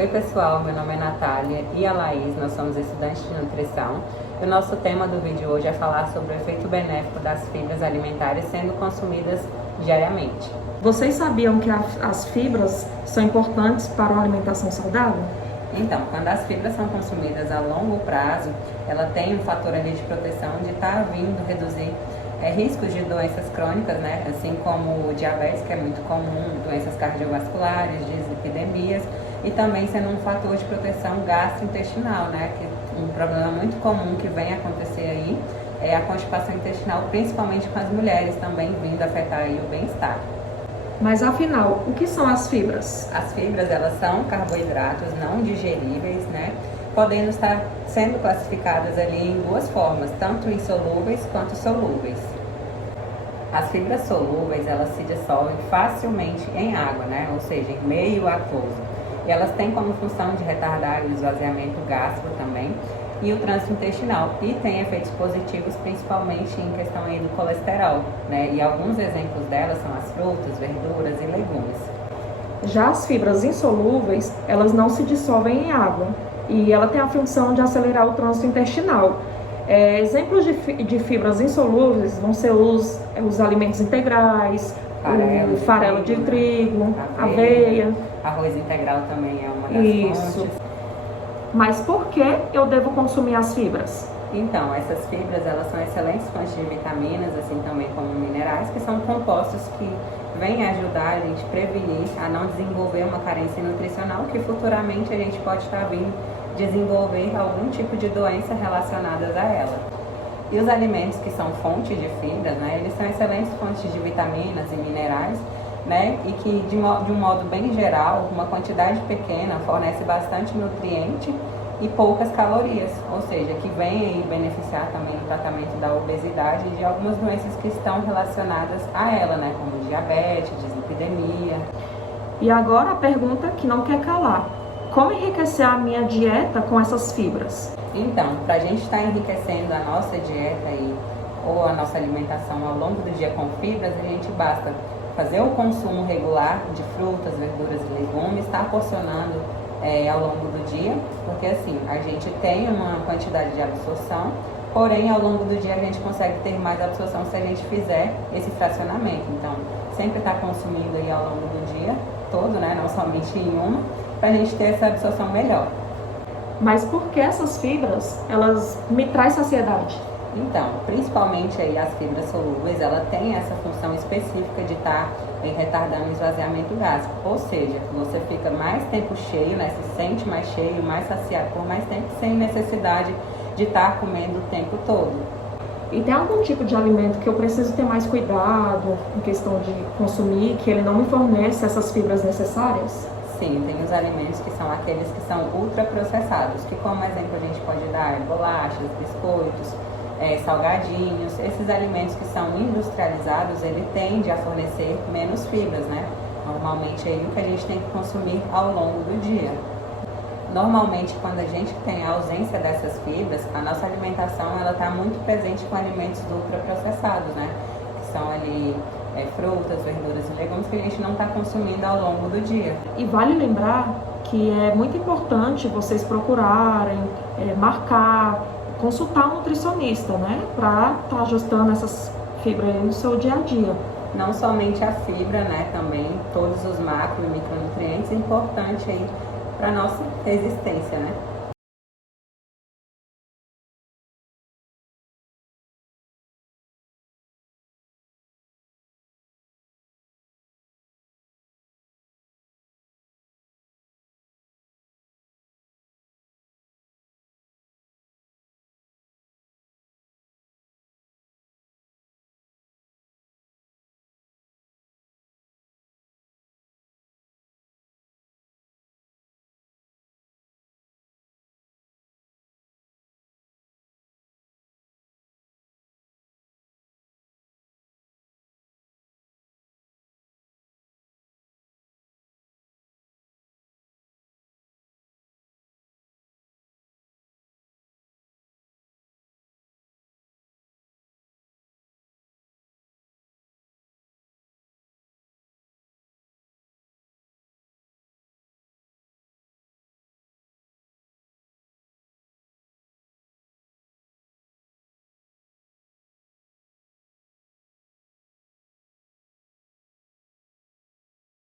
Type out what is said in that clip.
Oi pessoal, meu nome é Natália e a Laís, nós somos estudantes de nutrição. E o nosso tema do vídeo hoje é falar sobre o efeito benéfico das fibras alimentares sendo consumidas diariamente. Vocês sabiam que as fibras são importantes para uma alimentação saudável? Então, quando as fibras são consumidas a longo prazo, ela tem um fator ali de proteção de estar vindo reduzir riscos de doenças crônicas, né? Assim como o diabetes, que é muito comum, doenças cardiovasculares, dislipidemias, e também sendo um fator de proteção gastrointestinal, né? Que um problema muito comum que vem acontecer aí é a constipação intestinal, principalmente com as mulheres, também vindo afetar aí o bem-estar. Mas afinal, o que são as fibras? As fibras, elas são carboidratos não digeríveis, né? Podendo estar sendo classificadas ali em duas formas, tanto insolúveis quanto solúveis. As fibras solúveis, elas se dissolvem facilmente em água, né? Ou seja, em meio aquoso. E elas têm como função de retardar o esvaziamento gástrico também e o trânsito intestinal. E tem efeitos positivos, principalmente em questão aí do colesterol, né? E alguns exemplos delas são as frutas, verduras e legumes. Já as fibras insolúveis, elas não se dissolvem em água e ela tem a função de acelerar o trânsito intestinal. Exemplos de fibras insolúveis vão ser os alimentos integrais, o farelo de trigo, aveia. Arroz integral também é uma das fontes. Mas por que eu devo consumir as fibras? Então, essas fibras, elas são excelentes fontes de vitaminas, assim também como minerais, que são compostos que vêm ajudar a gente a prevenir, a não desenvolver uma carência nutricional, que futuramente a gente pode estar vindo desenvolver algum tipo de doença relacionadas a ela. E os alimentos que são fontes de fibras, né, eles são excelentes fontes de vitaminas e minerais, né, e que de um modo bem geral, uma quantidade pequena fornece bastante nutriente e poucas calorias, ou seja, que vem aí beneficiar também no tratamento da obesidade e de algumas doenças que estão relacionadas a ela, né, como diabetes, dislipidemia. E agora a pergunta que não quer calar: como enriquecer a minha dieta com essas fibras? Então, para a gente estar enriquecendo a nossa dieta ou a nossa alimentação ao longo do dia com fibras, a gente basta fazer o consumo regular de frutas, verduras e legumes, estar porcionando ao longo do dia, porque assim, a gente tem uma quantidade de absorção, porém ao longo do dia a gente consegue ter mais absorção se a gente fizer esse fracionamento. Então, sempre estar consumindo aí ao longo do dia todo, né, não somente em uma, para a gente ter essa absorção melhor. Mas por que essas fibras, elas me trazem saciedade? Então, principalmente aí as fibras solúveis, ela tem essa função específica de estar retardando o esvaziamento gástrico, ou seja, você fica mais tempo cheio, né, se sente mais cheio, mais saciado por mais tempo, sem necessidade de estar comendo o tempo todo. E tem algum tipo de alimento que eu preciso ter mais cuidado em questão de consumir, que ele não me fornece essas fibras necessárias? Sim, tem os alimentos que são aqueles que são ultraprocessados, que como exemplo a gente pode dar bolachas, biscoitos, salgadinhos. Esses alimentos que são industrializados, ele tende a fornecer menos fibras, né? Normalmente aí o que a gente tem que consumir ao longo do dia. Normalmente, quando a gente tem a ausência dessas fibras, a nossa alimentação ela está muito presente com alimentos ultraprocessados, né? Que são ali frutas, verduras e legumes que a gente não está consumindo ao longo do dia. E vale lembrar que é muito importante vocês procurarem, marcar, consultar um nutricionista, né? Para estar ajustando essas fibras no seu dia a dia. Não somente a fibra, né? Também todos os macro e micronutrientes importantes aí para a nossa resistência, né?